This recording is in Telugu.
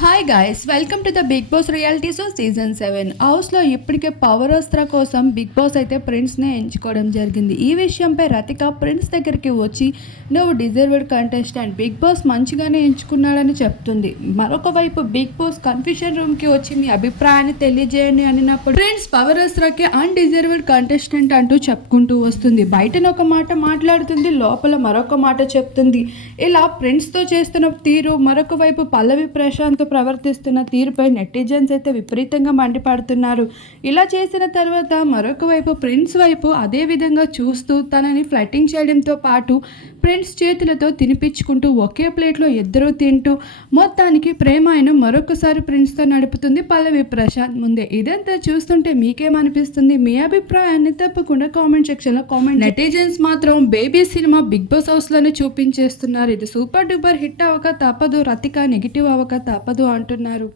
Hi guys, welcome to the Bigg Boss reality show season 7. హౌస్లో ఇప్పటికే పవర్ అస్త్ర కోసం బిగ్ బాస్ అయితే ప్రిన్స్నే ఎంచుకోవడం జరిగింది. ఈ విషయంపై రతిక ప్రిన్స్ దగ్గరికి వచ్చి నువ్వు డిజర్వ్డ్ కంటెస్టెంట్, బిగ్ బాస్ మంచిగానే ఎంచుకున్నాడని చెప్తుంది. మరొక వైపు బిగ్ బాస్ కన్ఫ్యూషన్ రూమ్కి వచ్చి మీ అభిప్రాయాన్ని తెలియజేయండి అనినప్పుడు ప్రిన్స్ పవర్ అస్త్రకి అన్డిజర్వ్డ్ కంటెస్టెంట్ అంటూ చెప్పుకుంటూ వస్తుంది. బయటన ఒక మాట మాట్లాడుతుంది, లోపల మరొక మాట చెప్తుంది. ఇలా ప్రిన్స్తో చేస్తున్న తీరు, మరొక వైపు పల్లవి ప్రశాంత్ ప్రవర్తిస్తున్న తీరుపై నెటిజన్స్ అయితే విపరీతంగా మండిపడుతున్నారు. ఇలా చేసిన తర్వాత మరొక వైపు ప్రిన్స్ వైపు అదే విధంగా చూస్తూ తనని ఫ్లటింగ్ చేయడంతో పాటు ప్రిన్స్ చేతులతో తినిపించుకుంటూ ఒకే ప్లేట్లో ఇద్దరూ తింటూ మొత్తానికి ప్రేమాయణం మరొకసారి ప్రిన్స్తో నడుపుతుంది పల్లవి ప్రశాంత్ ముందే. ఇదంతా చూస్తుంటే మీకేమనిపిస్తుంది? మీ అభిప్రాయాన్ని తప్పకుండా కామెంట్ సెక్షన్లో కామెంట్. నెటిజన్స్ మాత్రం బేబీ సినిమా బిగ్ బాస్ హౌస్లోనే చూపించేస్తున్నారు. ఇది సూపర్ డూపర్ హిట్ అవ్వక తప్పదు, రతిక నెగిటివ్ అవ్వక తప్పదు అంటున్నారు.